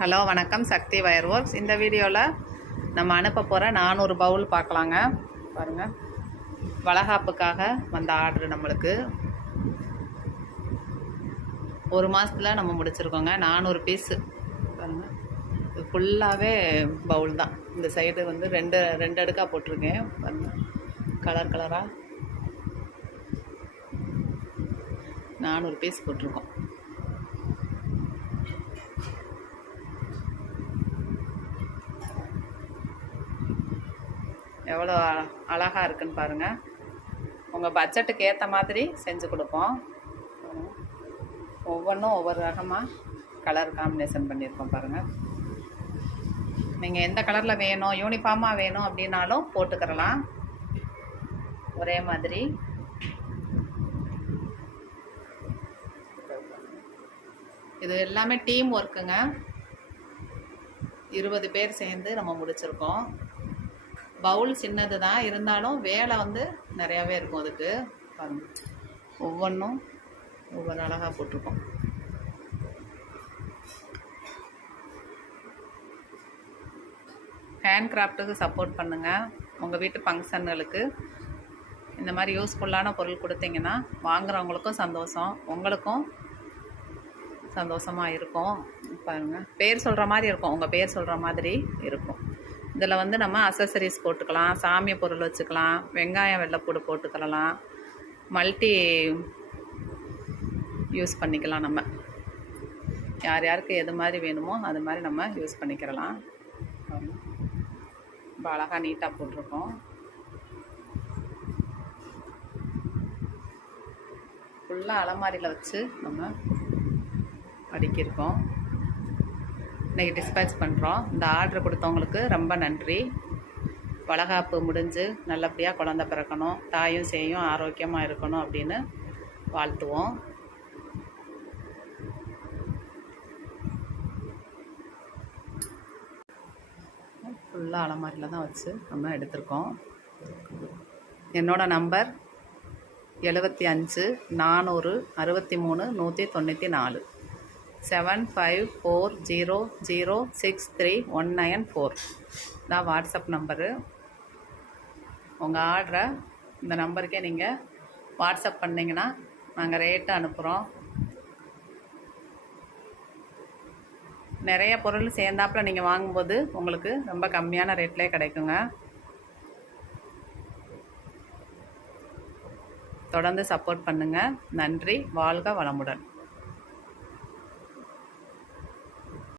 Hello வணக்கம், சக்தி wire works. இந்த வீடியோவில் நம்ம அனுப்ப போகிற 400 பவுல் பார்க்கலாங்க. பாருங்கள், வளகாப்புக்காக வந்த ஆர்டர் நம்மளுக்கு 1 மாதத்தில் நம்ம முடிச்சிருக்கோங்க. 400 பீஸு பாருங்கள். இது ஃபுல்லாகவே பவுல் தான். இந்த சைடு வந்து ரெண்டு அடுக்காக போட்டிருக்கேன் பாருங்கள். கலர் கலராக 400 பீஸ் போட்டிருக்கோம். எவ்வளோ அழகாக இருக்குன்னு பாருங்கள். உங்கள் பட்ஜெட்டுக்கு ஏற்ற மாதிரி செஞ்சு கொடுப்போம். ஒவ்வொன்றும் ஒவ்வொரு ரகமாக கலர் காம்பினேஷன் பண்ணியிருக்கோம் பாருங்கள். நீங்கள் எந்த கலரில் வேணும், யூனிஃபார்மாக வேணும் அப்படின்னாலும் போட்டுக்கிறலாம். ஒரே மாதிரி இது எல்லாமே டீம் ஒர்க்குங்க. 20 பேர் சேர்ந்து நம்ம முடிச்சிருக்கோம். பவுல் சின்னது தான், இருந்தாலும் வேலை வந்து நிறையாவே இருக்கும். அதுக்கு பாருங்க, ஒவ்வொன்றும் ஒவ்வொரு அழகாக போட்டிருக்கோம். ஹேண்ட் கிராஃப்ட்டுக்கு சப்போர்ட் பண்ணுங்கள். உங்கள் வீட்டு ஃபங்க்ஷன்களுக்கு இந்த மாதிரி யூஸ்ஃபுல்லான பொருள் கொடுத்தீங்கன்னா வாங்குறவங்களுக்கும் சந்தோஷம், உங்களுக்கும் சந்தோஷமாக இருக்கும். பாருங்கள், பேர் சொல்கிற மாதிரி இருக்கும், உங்கள் பேர் சொல்கிற மாதிரி இருக்கும். இதில் வந்து நம்ம அசசரிஸ் போட்டுக்கலாம், சாமி பொருள் வச்சுக்கலாம், வெங்காயம் வெள்ளைப்பூடு போட்டுக்கலாம், மல்டி யூஸ் பண்ணிக்கலாம். நம்ம யார் யாருக்கு எது மாதிரி வேணுமோ அது மாதிரி நம்ம யூஸ் பண்ணிக்கிறலாம். ரொம்ப அழகாக நீட்டாக போட்டிருக்கோம். ஃபுல்லாக அலமாரியில் வச்சு நம்ம அடுக்கியிருக்கோம். இன்றைக்கி டிஸ்பேச் பண்ணுறோம். இந்த ஆர்டர் கொடுத்தவங்களுக்கு ரொம்ப நன்றி. வளகாப்பு முடிஞ்சு நல்லபடியாக குழந்தை பிறக்கணும், தாயும் சேயும் ஆரோக்கியமாக இருக்கணும் அப்படின்னு வாழ்த்துவோம். ஃபுல்லாக அலமாரியில் தான் வச்சு நம்ம எடுத்திருக்கோம். என்னோட நம்பர் 75 400 63 194 7540063194 தான் வாட்ஸ்அப் நம்பரு. உங்கள் ஆர்டரை இந்த நம்பருக்கே நீங்கள் வாட்ஸ்அப் பண்ணிங்கன்னா நாங்கள் ரேட்டு அனுப்புகிறோம். நிறைய பொருள் சேர்ந்தாப்பில் நீங்கள் வாங்கும்போது உங்களுக்கு ரொம்ப கம்மியான ரேட்லேயே கிடைக்குங்க. தொடர்ந்து சப்போர்ட் பண்ணுங்கள். நன்றி. வாழ்க வளமுடன்.